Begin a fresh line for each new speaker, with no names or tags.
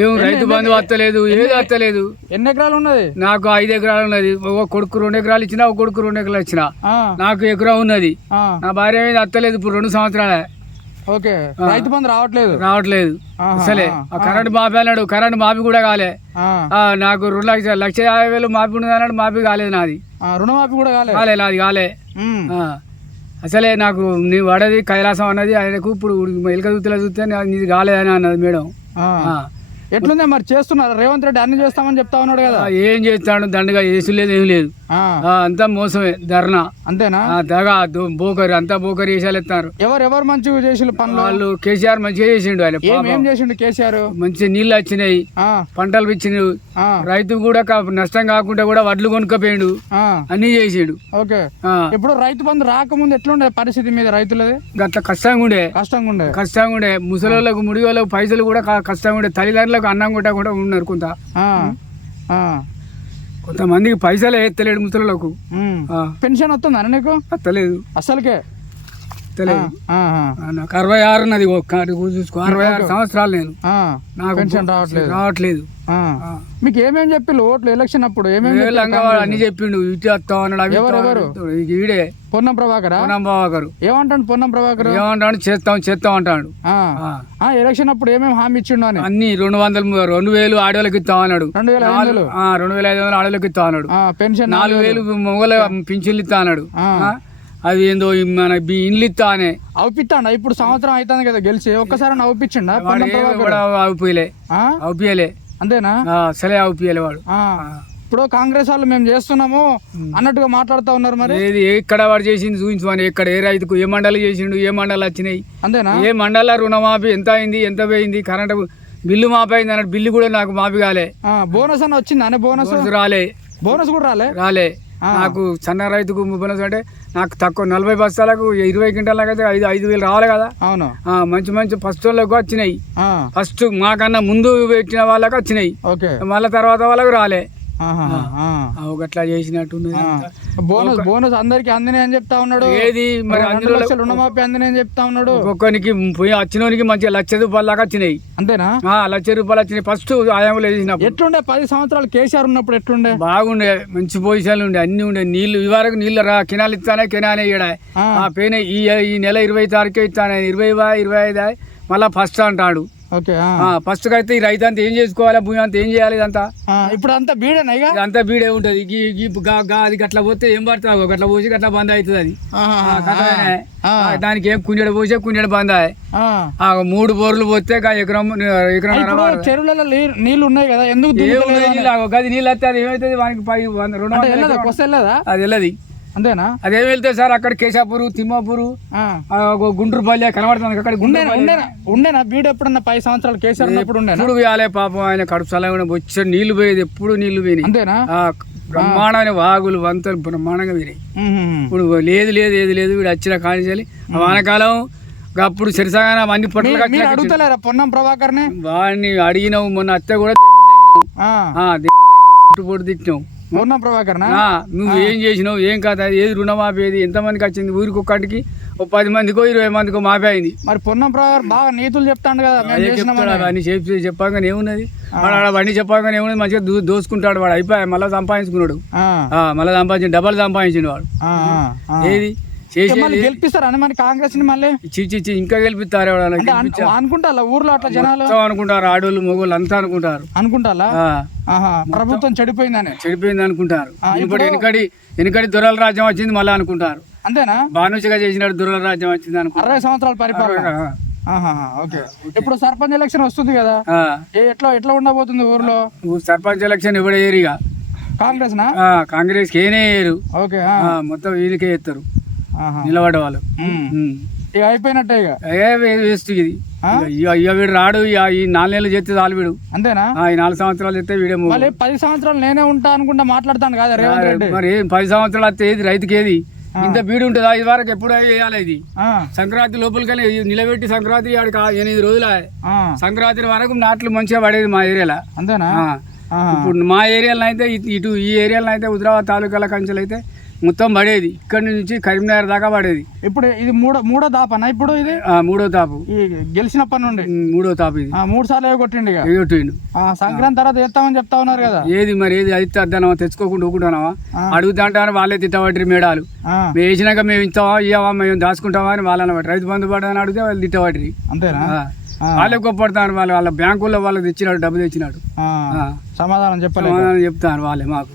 ఏం రైతు బంధు వస్తలేదు ఏది వస్తలేదు
ఎన్ని ఎకరాలు ఉన్నది?
నాకు ఐదు ఎకరాలు ఉన్నది. ఒక కొడుకు రెండు ఎకరాలు ఇచ్చిన ఒక కొడుకు రెండు ఎకరాలు ఇచ్చిన. నాకు ఎకరం ఉన్నది. నా భార్య మీద వస్తలేదు ఇప్పుడు రెండు సంవత్సరాలే.
ఓకే. రైతు బంధు రావట్లేదు?
రావట్లేదు. అసలే. ఆ. కరెంట్ మాపి అన్నాడు. కరెంట్ మాపి కూడా కాలే. నాకు రెండు లక్ష లక్ష యాభై వేలు మాపి ఉన్నది అన్నాడు. మాపి కాలేదు నాది.
రుణమాఫీ కూడా కాలేదు
కాలే నాది కాలే. అసలే నాకు నీ పడది కైలాసం అన్నది ఆయనకు ఇప్పుడు ఎలుక చూతలో చూస్తే నీది కాలేదని అన్నది మేడం.
ఎట్లుంది మరి? చేస్తున్నారు? రేవంత్ రెడ్డి అన్ని చేస్తామని చెప్తా ఉన్నాడు కదా.
ఏం చేస్తాడు? దండగా ఏసు లేదు ఏం లేదు. అంతా మోసమే ధర్నా.
అంతేనా?
ఆ, దగా బోకరి అంతా బోకరి వేసాలు ఎత్తారు.
ఎవరు ఎవరు మంచిగా చేసిన పనులు?
వాళ్ళు కేసీఆర్ మంచిగా చేసిండు ఆయన
ఏం చేసిండు కేసీఆర్?
మంచి నీళ్ళు వచ్చినాయి
ఆ,
పంటలు ఇచ్చినాయి రైతు కూడా నష్టం కాకుండా కూడా వడ్లు కొనుక్కపోయిండు.
ఆ,
అన్నీ చేసిండు.
ఓకే. ఇప్పుడు రైతు బంధు రాకముందు ఎట్లుండే పరిస్థితి మీద రైతులది?
గట్ల కష్టంగా ఉండే
కష్టంగా ఉండే
కష్టంగా ఉండే ముసలోళ్ళకు ముడి వాళ్ళకు పైసలు కూడా కష్టంగా ఉండే తల్లిదండ్రులకు అన్నం కూడా కూడా ఉన్నారు కొంత. కొంతమందికి పైసలే ఎత్తలేడు. ఆ,
పెన్షన్ వస్తుందా నీకు?
ఎత్తలేదు
అసలుకే?
నాకు అరవై ఆరు ఒక్క చూసుకో. అరవై ఆరు సంవత్సరాలు నేను. నాకు
పెన్షన్ రావట్లేదు.
రావట్లేదు.
మీకు ఏమేం చెప్పిల్లు ఓట్లు ఎలక్షన్ అప్పుడు ఏమేం
ఏ లంగవాడు అన్ని చెప్పిండు ఇటు వస్తాం అన్నాడు అవి
ఎవరు,
వస్తాం
ఎవరు?
అన్నాడు. ఇక ఈడే.
పొన్నం ప్రభాకరా?
పొన్నం బావాగారు
ఏమంటాడు పొన్నం ప్రభాకర్?
ఏమంటాడు? చేస్తాం చేస్తాం అంటాడు.
ఎలక్షన్ అప్పుడు ఏమేమి హామీ ఇచ్చిండు అని?
అన్ని రెండు వందలు రెండు వేలు ఆడవాళ్ళకి ఇస్తాం అన్నాడు.
రెండు వేల
రెండు వేల ఐదు వందలు ఆడవాళ్ళకి ఇస్తాం అన్నాడు.
పెన్షన్
నాలుగు వేలు. మొగల పింఛన్లు ఇస్తా అన్నాడు? అది ఏందో మన బి- ఇండ్లు ఇస్తా అనే.
అవుపిస్తాండ ఇప్పుడు సంవత్సరం అవుతుంది కదా గెలిచి. ఒక్కసారి అవుపించిండా
అవుపియలే? అవుపియలే.
అంతేనా?
అసలే అవుపియలే వాడు.
ఇప్పుడు కాంగ్రెస్ వాళ్ళు మేము చేస్తున్నాము అన్నట్టుగా మాట్లాడుతూ ఉన్నారు మరి.
ఏది ఎక్కడ వాడు చేసింది చూపించమని ఎక్కడ ఏ రైతుకు ఏ మండలి చేసిండు ఏ మండలి వచ్చినాయి.
అంతేనా?
ఏ మండల రుణమాఫీ ఎంత అయింది ఎంత పోయింది కరెంటు బిల్లు మాఫీ అయింది అన్నాడు బిల్లు కూడా నాకు మాఫీ కాలే.
బోనస్ అని వచ్చింది? అనే బోనస్?
రాలే.
బోనస్ కూడా రాలే?
రాలే. నాకు సన్న రైతుకు బోనస్ అంటే నాకు తక్కువ నలభై బస్తాలకు ఇరవై క్వింటాలకు అయితే ఐదు ఐదు వేలు రావాలి కదా.
అవును.
మంచి మంచి ఫస్ట్ వాళ్ళకు వచ్చినాయి. ఫస్ట్ మాకన్నా ముందు పెట్టిన వాళ్ళకి వచ్చినాయి.
ఓకే.
మళ్ళీ తర్వాత వాళ్ళకి రాలే. ఒకట్లా చేసినట్టున్నది.
బోనస్ బోనస్ అందరికి అందినాయి అని చెప్తా ఉన్నాడు.
ఏది? మరి అందులో
లక్షలు రుణమాఫీ అందినాయి అని చెప్తా ఉన్నాడు.
ఒక్కొక్కరికి పోయి వచ్చినోనికి మంచిగా లక్ష రూపాయల దాకా వచ్చినాయి.
అంతేనా?
ఆ, లక్ష రూపాయలు వచ్చినాయి. ఫస్ట్ ఆయాంలో వేసినప్పుడు
ఎట్లుండే? పది సంవత్సరాలు కేసీఆర్ ఉన్నప్పుడు ఎట్లుండే?
బాగుండే. మంచి పొజిషన్లు ఉండే. అన్ని ఉండే. నీళ్ళు ఈ వరకు నీళ్ళు రా కెనాలు ఇస్తానే కెనానే ఇయ్యడ
ఆ.
పేన ఈ ఈ నెల ఇరవై తారీఖే ఇస్తానే. ఇరవై ఇరవై ఐదు? మళ్ళా ఫస్ట్ అంటాడు. ఫస్ట్ అయితే ఈ రైతు అంతా ఏం చేసుకోవాలి భూమి అంతా ఏం చేయాలి ఇదంతా?
ఇప్పుడు అంతా బీడేనా ఇక?
ఇదంతా బీడే ఉంటుంది. అది గట్ల పోతే ఏం పడుతుంది గట్ల పోసి గట్ల బంద్ అవుతుంది అది. దానికి ఏం కుంజడ పోసే కుంజడ బంద్ మూడు బోర్లు పోతే ఎకరం ఎకరం
చెరువులలో నీళ్ళు ఉన్నాయి కదా ఎందుకు అని?
గది నీళ్ళు వస్తే అది ఏమవుతుంది వానికి రెండు అది వెళ్ళది.
అంతేనా?
అదేం వెళ్తే సార్ అక్కడ కేశాపూరు తిమ్మాపూరు గుంటూరు పల్లె కనబడుతుంది. అక్కడ గుండె
ఉండేనా? బీడు ఎప్పుడన్నా పది సంవత్సరాలు కేసీఆర్ ఉన్నప్పుడు ఉండేనా?
ఎప్పుడు వేయాలే పాపం ఆయన కడుపు చల్లగా వచ్చే నీళ్ళు పోయేది ఎప్పుడు నీళ్ళు పోయినాయి.
అంతేనా?
బ్రహ్మాండమైన వాగులు వంతలు బ్రహ్మాండంగా పోయినాయి. ఇప్పుడు లేదు లేదు ఏది లేదు వీడు వచ్చిన కానించాలి వానకాలం అప్పుడు సరిసగానే అన్ని పొట్టలు
అడుగుతలేరా పొన్నం ప్రభాకర్ని
వాడిని అడిగినావు మొన్న అత్త కూడా పుట్టు పొట్టు తిట్టినావు.
ప్రభాకర్
నువ్వు ఏం చేసినావు ఏం కాదు ఏది రుణమాఫీ ఏది ఎంతమందికి వచ్చింది ఊరికి ఒక్కటికి ఓ పది మందికో ఇరవై మందికో మాఫీ అయింది.
మరి పొన్నం ప్రభాకర్ బాగా నీతులు చెప్తాడు కదా
అవన్నీ చెప్పి చెప్పాగానే ఏమున్నది? వాడు అవన్నీ చెప్పాగానే ఏమున్నది? మంచిగా దోసుకుంటాడు వాడు అయిపోయి మళ్ళీ సంపాదించుకున్నాడు. మళ్ళీ సంపాదించి డబల్ సంపాదించిండు వాడు. ఏది?
మళ్ళీ గెలిపిస్తారా? అని మన కాంగ్రెస్ని మళ్ళీ?
చిచ్చి ఇంకా గెలిపిస్తారు
అనుకుంటా ఊర్లో అట్లా జనాలు?
అనుకుంటారు ఆడోళ్ళు మొగోళ్ళు అంతా అనుకుంటారు.
అనుకుంటా
ఆ,
ఆహా ప్రభుత్వం చెడిపోయిందని.
చెడిపోయింది అనుకుంటారు. ఇప్పుడు వెనకడి వెనకడి దొరల రాజ్యం వచ్చింది మళ్ళీ అనుకుంటారు.
అంతేనా?
బానుషగా చేసినట్టు దొరల రాజ్యం వచ్చింది అనుకుంటారు.
అరవై సంవత్సరాల పరిపాలన. ఓకే. ఇప్పుడు సర్పంచ్ ఎలక్షన్ వస్తుంది కదా? ఎట్లా ఎట్లా ఉండబోతుంది ఊర్లో?
సర్పంచ్ ఎలక్షన్ ఎవడే ఏరిగా
కాంగ్రెస్
కాంగ్రెస్ కేనే వేయరు
ఓకే
మొత్తం వీళ్ళకే ఎత్తారు.
ఆహా.
నిలబడ్డ వాళ్ళు.
ఉమ్.
ఉమ్.
ఇక అయిపోయినట్టే ఇక.
వేస్ట్ ఇది? ఇక వీడు రాడు ఈ నాలుగు నెలలు చేస్తే చాలు వీడు.
అంతేనా?
ఈ నాలుగు సంవత్సరాలు చేస్తే వీడే.
మళ్ళీ పది సంవత్సరాలు నేనే ఉంటా అనుకుంటా మాట్లాడతాను కదా రేవంత్ రెడ్డి?
మరి పది సంవత్సరాలు వస్తే ఏది? రైతుకి ఏది? ఇంత బీడు ఉంటుందా? ఇది వరకు ఎప్పుడు వేయాలి ఇది. సంక్రాంతి లోపలికనే నిలబెట్టి సంక్రాంతి ఆడికి ఎనిమిది రోజులు సంక్రాంతి వరకు నాట్లు మంచిగా పడేది మా ఏరియాలో.
అంతేనా?
ఇప్పుడు మా ఏరియాలో అయితే ఇటు- ఈ ఏరియాలో అయితే హుజరాబాద్ తాలూకాల కంచెలు అయితే మొత్తం పడేది. ఇక్కడ నుంచి కరీంనగర్ దాకా పడేది.
ఇప్పుడు ఇది మూడో మూడో దాపనా ఇప్పుడు ఇది?
ఆ, మూడో తాపు.
ఈ గెలిచినప్పటి నుండి?
ఉమ్, మూడో తాపు ఇది.
ఆ, మూడు సార్లు కొట్టిండు ఇక?
ఎగొట్టిండు.
ఆ, సంక్రాంతి తర్వాత చేస్తామని చెప్తా ఉన్నారు కదా?
ఏది మరి ఏది అది అద్దనమా తెచ్చుకోకుండా ఊకుంటున్నావా
ఆ.
అడుగుతా అంటారు వాళ్ళే తిట్టబట్టి మేడాలు.
ఆ,
మేము వేసినాక మేము ఇస్తావా ఇవ్వవా మేము దాచుకుంటావా అని వాళ్ళని బట్టి. రైతు బంధు పడదని అడిగితే వాళ్ళు తిట్టబట్టి
అంతేనా? ఆ,
వాళ్ళే గొప్పడతారు వాళ్ళు వాళ్ళ బ్యాంకుల్లో వాళ్ళకి తెచ్చినాడు డబ్బు తెచ్చినాడు
ఆ,
ఆ.
సమాధానం చెప్పలేదు
సమాధానం చెప్తారు వాళ్ళే మాకు.